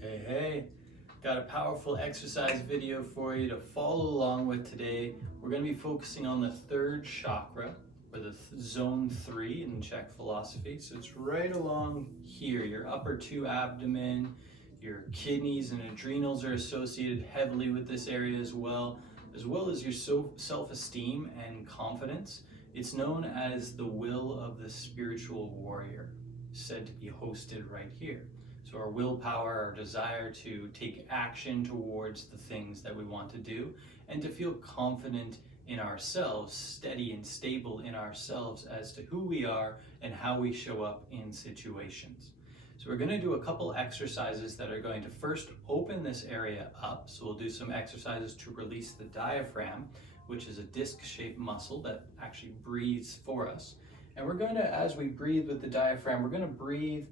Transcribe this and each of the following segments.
Hey, got a powerful exercise video for you to follow along with today. We're going to be focusing on the third chakra, or the zone 3 in Czech philosophy. So it's right along here, your upper two abdomen, your kidneys and adrenals are associated heavily with this area as well as your self-esteem and confidence. It's known as the will of the spiritual warrior, said to be hosted right here. So our willpower, our desire to take action towards the things that we want to do, and to feel confident in ourselves, steady and stable in ourselves as to who we are and how we show up in situations. So we're going to do a couple exercises that are going to first open this area up. So we'll do some exercises to release the diaphragm, which is a disc-shaped muscle that actually breathes for us. And we're going to, as we breathe with the diaphragm, we're going to breathe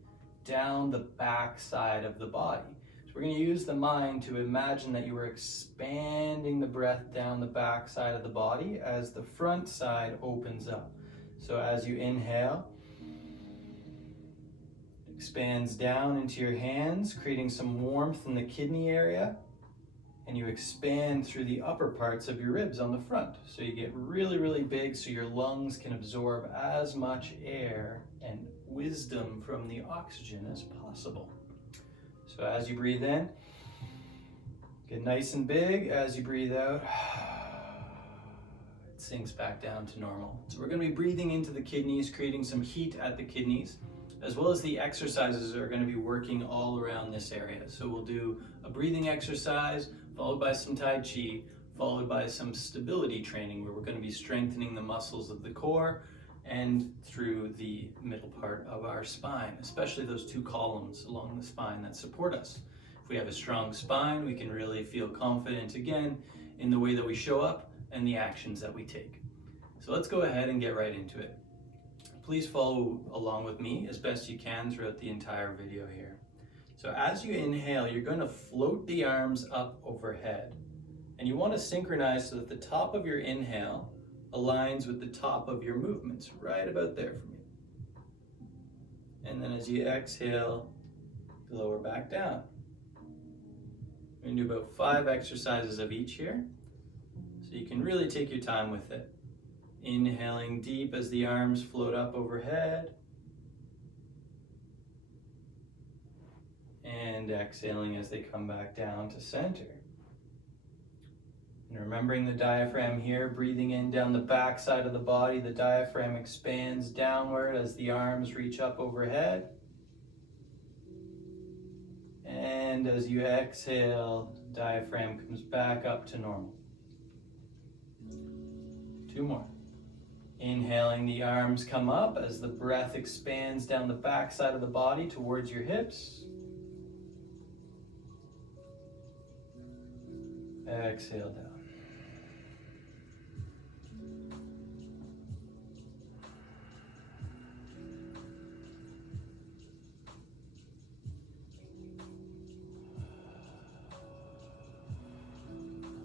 down the back side of the body. So we're going to use the mind to imagine that you are expanding the breath down the back side of the body as the front side opens up. So as you inhale, expands down into your hands, creating some warmth in the kidney area, and you expand through the upper parts of your ribs on the front. So you get really, really big so your lungs can absorb as much air and wisdom from the oxygen as possible. So as you breathe in, get nice and big. As you breathe out, it sinks back down to normal. So we're going to be breathing into the kidneys, creating some heat at the kidneys, as well as the exercises are going to be working all around this area. So we'll do a breathing exercise, followed by some Tai Chi, followed by some stability training, where we're going to be strengthening the muscles of the core and through the middle part of our spine, especially those two columns along the spine that support us. If we have a strong spine, we can really feel confident again in the way that we show up and the actions that we take. So let's go ahead and get right into it. Please follow along with me as best you can throughout the entire video here. So as you inhale, you're going to float the arms up overhead. And you want to synchronize so that the top of your inhale aligns with the top of your movements, right about there for me. And then as you exhale, lower back down. We're going to do about 5 exercises of each here, so you can really take your time with it. Inhaling deep as the arms float up overhead. And exhaling as they come back down to center. And remembering the diaphragm here, breathing in down the back side of the body, the diaphragm expands downward as the arms reach up overhead. And as you exhale, diaphragm comes back up to normal. 2 more. Inhaling, the arms come up as the breath expands down the back side of the body towards your hips. Exhale down.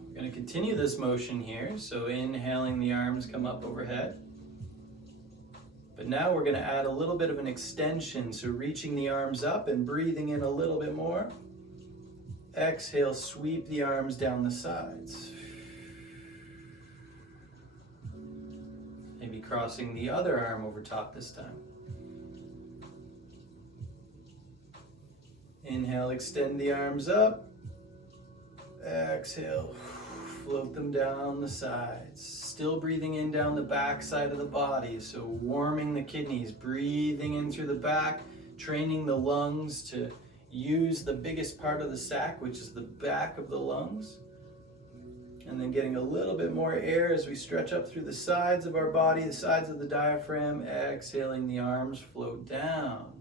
We're going to continue this motion here. So inhaling, the arms come up overhead. But now we're going to add a little bit of an extension. So reaching the arms up and breathing in a little bit more. Exhale, sweep the arms down the sides. Maybe crossing the other arm over top this time. Inhale, extend the arms up. Exhale, float them down the sides. Still breathing in down the back side of the body, so warming the kidneys, breathing in through the back, training the lungs to use the biggest part of the sac, which is the back of the lungs. And then getting a little bit more air as we stretch up through the sides of our body, the sides of the diaphragm. Exhaling, the arms float down.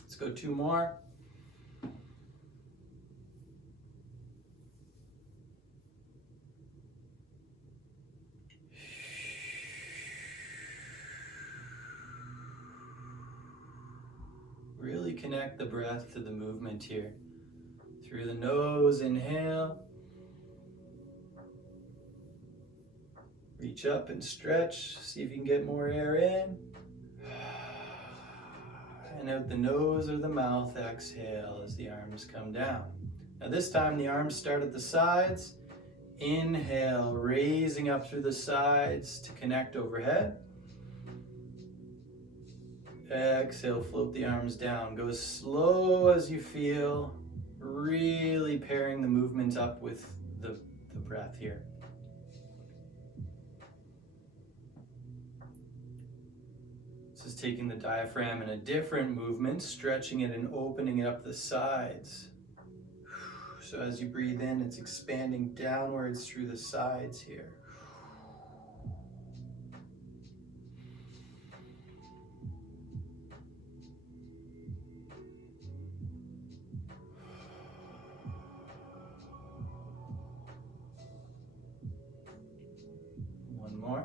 Let's go 2 more. Really connect the breath to the movement here. Through the nose, inhale. Reach up and stretch. See if you can get more air in. and out the nose or the mouth, exhale as the arms come down. Now this time the arms start at the sides. Inhale, raising up through the sides to connect overhead. Exhale, float the arms down. Go as slow as you feel, really pairing the movement up with the breath here. This is taking the diaphragm in a different movement, stretching it and opening it up the sides. So as you breathe in, it's expanding downwards through the sides here. One more.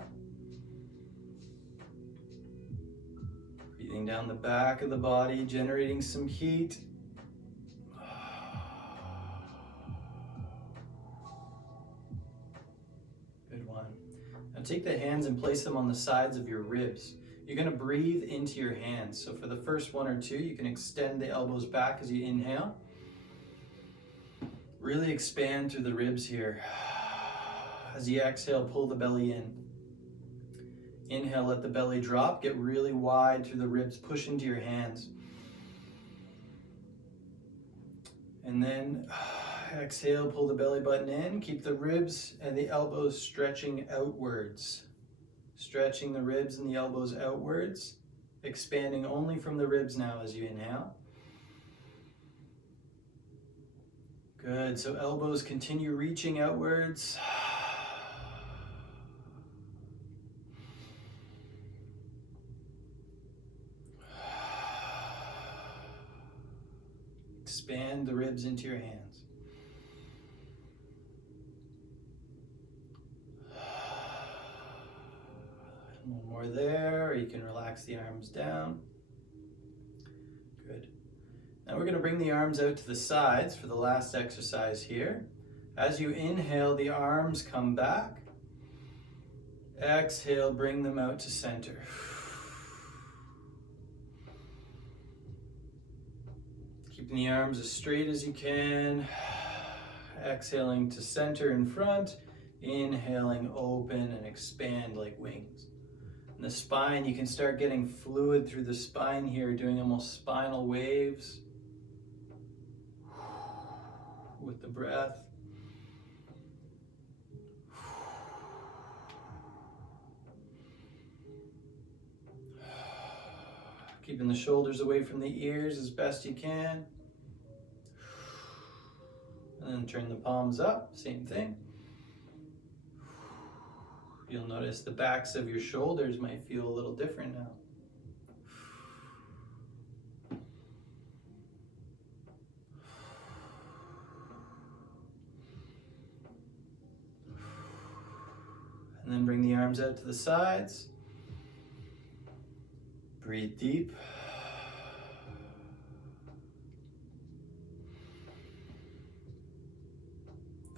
Breathing down the back of the body, generating some heat. Good one. Now take the hands and place them on the sides of your ribs. You're going to breathe into your hands. So for the first one or two, you can extend the elbows back as you inhale. Really expand through the ribs here. As you exhale, pull the belly in. Inhale, let the belly drop. Get really wide through the ribs. Push into your hands. And then exhale, pull the belly button in. Keep the ribs and the elbows stretching outwards. Stretching the ribs and the elbows outwards. Expanding only from the ribs now as you inhale. Good. So elbows continue reaching outwards. Expand the ribs into your hands. One more there, or you can relax the arms down. Good. Now we're going to bring the arms out to the sides for the last exercise here. As you inhale, the arms come back. Exhale, bring them out to center. Keeping the arms as straight as you can. Exhaling to center in front. Inhaling, open and expand like wings. And the spine, you can start getting fluid through the spine here, doing almost spinal waves with the breath. Keeping the shoulders away from the ears as best you can. And then turn the palms up, same thing. You'll notice the backs of your shoulders might feel a little different now. And then bring the arms out to the sides. Breathe deep.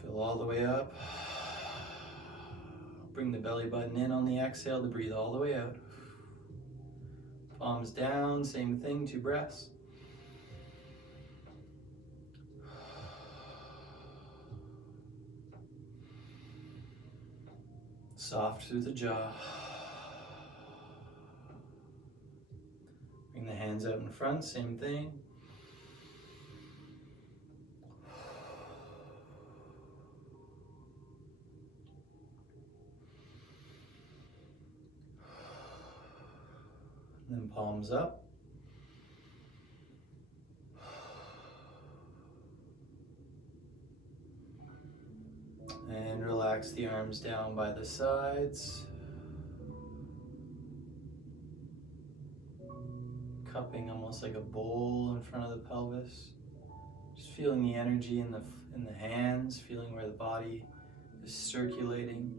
Fill all the way up. Bring the belly button in on the exhale to breathe all the way out. Palms down, same thing, 2 breaths. Soft through the jaw. Bring the hands out in front, same thing. And then palms up. And relax the arms down by the sides. Cupping almost like a bowl in front of the pelvis. Just feeling the energy in the hands, feeling where the body is circulating.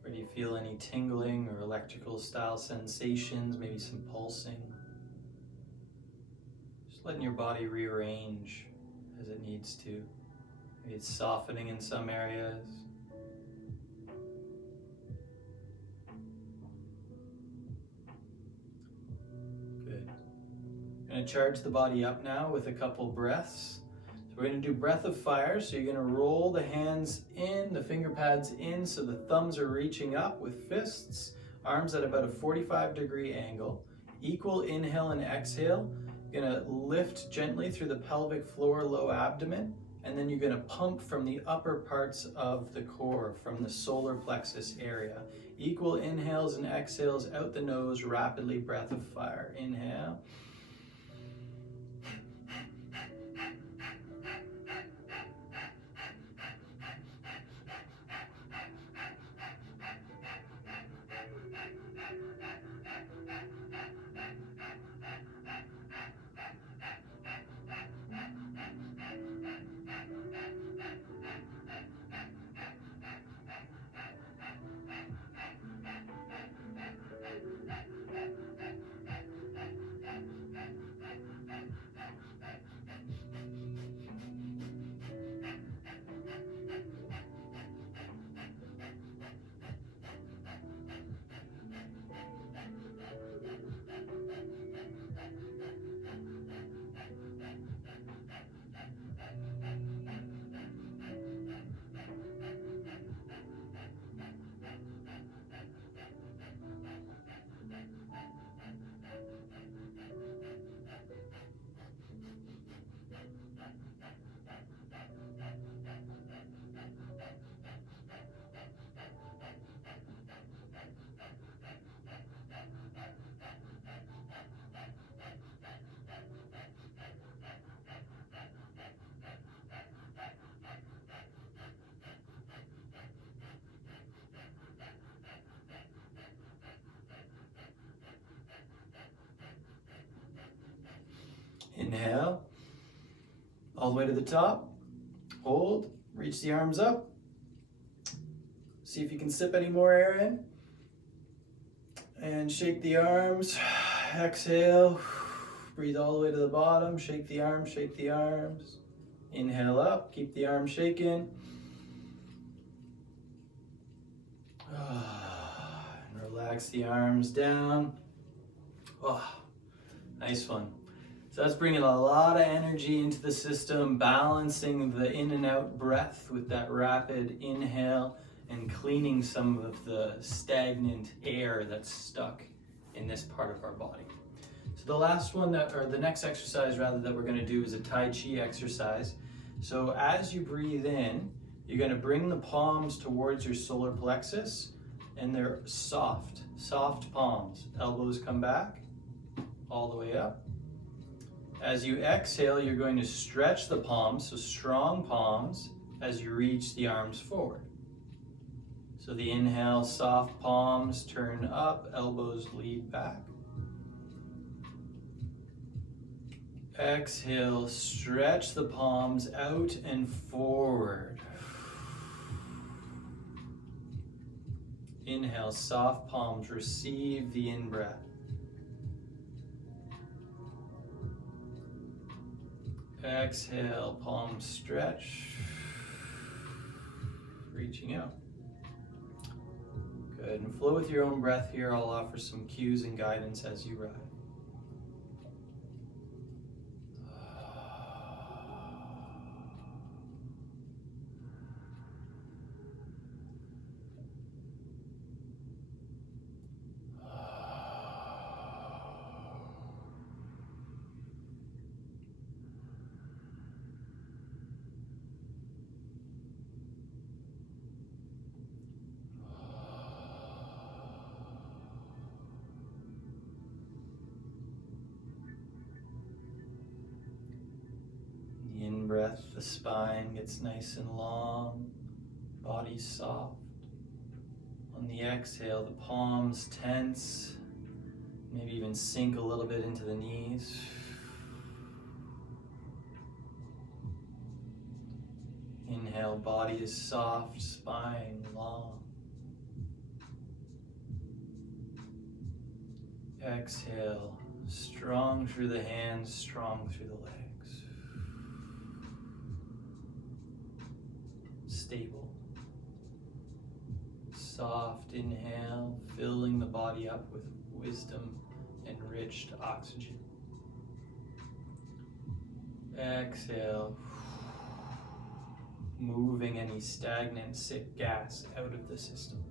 Where do you feel any tingling or electrical style sensations, maybe some pulsing? Just letting your body rearrange as it needs to. Maybe it's softening in some areas. We're going to charge the body up now with a couple breaths. So we're going to do breath of fire. So you're going to roll the hands in, the finger pads in, so the thumbs are reaching up with fists, arms at about a 45-degree angle. Equal inhale and exhale. You're going to lift gently through the pelvic floor, low abdomen, and then you're going to pump from the upper parts of the core, from the solar plexus area. Equal inhales and exhales out the nose, rapidly, breath of fire. Inhale. Inhale, all the way to the top. Hold, reach the arms up. See if you can sip any more air in. And shake the arms. Exhale, breathe all the way to the bottom. Shake the arms, shake the arms. Inhale up, keep the arms shaking. And relax the arms down. Oh, nice one. So that's bringing a lot of energy into the system, balancing the in and out breath with that rapid inhale and cleaning some of the stagnant air that's stuck in this part of our body. So the last one the next exercise rather that we're going to do is a Tai Chi exercise. So as you breathe in, you're going to bring the palms towards your solar plexus, and they're soft palms. Elbows come back all the way up. As you exhale, you're going to stretch the palms, so strong palms, as you reach the arms forward. So the inhale, soft palms turn up, elbows lead back. Exhale, stretch the palms out and forward. Inhale, soft palms, receive the in-breath. Exhale, palms stretch, reaching out. Good, and flow with your own breath here. I'll offer some cues and guidance as you ride. In-breath, the spine gets nice and long, body soft. On the exhale, the palms tense, maybe even sink a little bit into the knees. Inhale, body is soft, spine long. Exhale, strong through the hands, strong through the legs. Stable. Soft inhale, filling the body up with wisdom enriched oxygen. Exhale. Moving any stagnant, sick gas out of the system.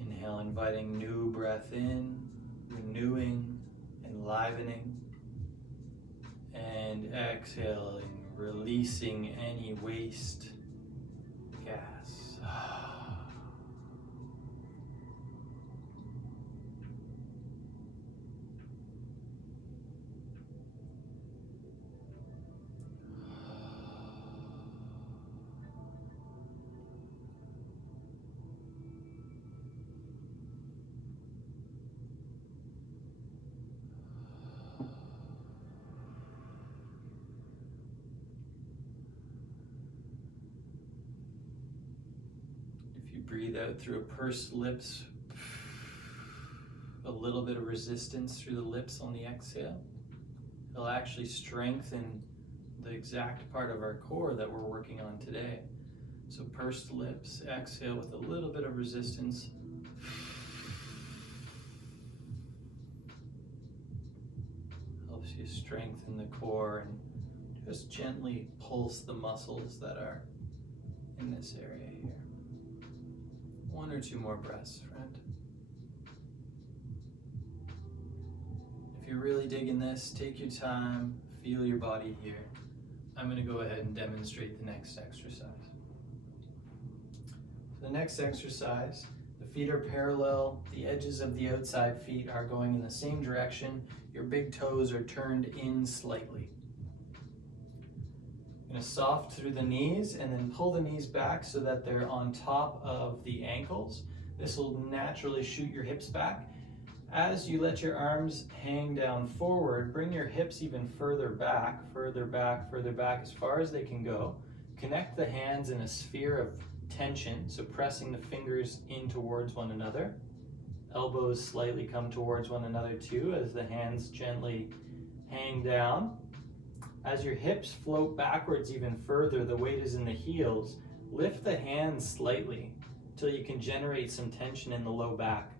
Inhale, inviting new breath in, renewing, enlivening. And exhaling, releasing any waste gas. Breathe out through a pursed lips, a little bit of resistance through the lips on the exhale. It'll actually strengthen the exact part of our core that we're working on today. So pursed lips, exhale with a little bit of resistance. Helps you strengthen the core and just gently pulse the muscles that are in this area here. 1 or 2 more breaths, friend. If you're really digging this, take your time, feel your body here. I'm going to go ahead and demonstrate the next exercise. The next exercise, the feet are parallel, the edges of the outside feet are going in the same direction, your big toes are turned in slightly. Going to soft through the knees and then pull the knees back so that they're on top of the ankles. This will naturally shoot your hips back. As you let your arms hang down forward, bring your hips even further back, as far as they can go. Connect the hands in a sphere of tension, so pressing the fingers in towards one another. Elbows slightly come towards one another too as the hands gently hang down. As your hips float backwards even further, the weight is in the heels. Lift the hands slightly until you can generate some tension in the low back.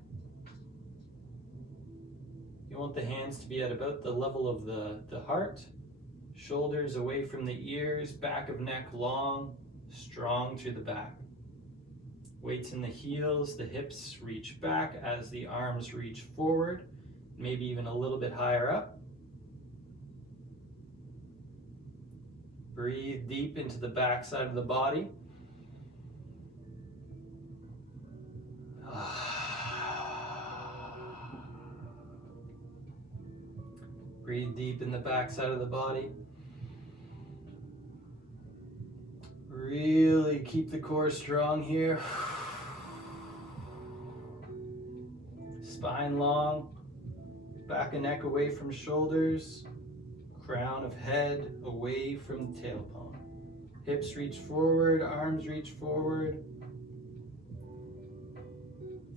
You want the hands to be at about the level of the heart, shoulders away from the ears, back of neck long, strong through the back. Weights in the heels, the hips reach back as the arms reach forward, maybe even a little bit higher up. Breathe deep into the back side of the body. Breathe deep in the back side of the body. Really keep the core strong here. Spine long, back and neck away from shoulders. Crown of head away from the tailbone. Hips reach forward, arms reach forward.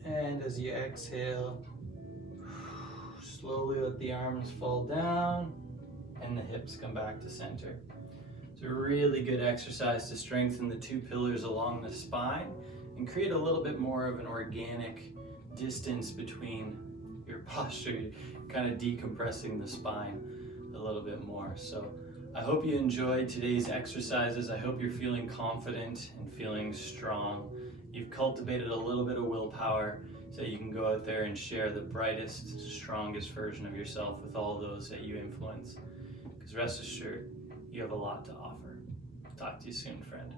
And as you exhale, slowly let the arms fall down and the hips come back to center. It's a really good exercise to strengthen the 2 pillars along the spine and create a little bit more of an organic distance between your posture, kind of decompressing the spine a little bit more. So I hope you enjoyed today's exercises. I hope you're feeling confident and feeling strong. You've cultivated a little bit of willpower so you can go out there and share the brightest, strongest version of yourself with all those that you influence. Because rest assured, you have a lot to offer. Talk to you soon, friend.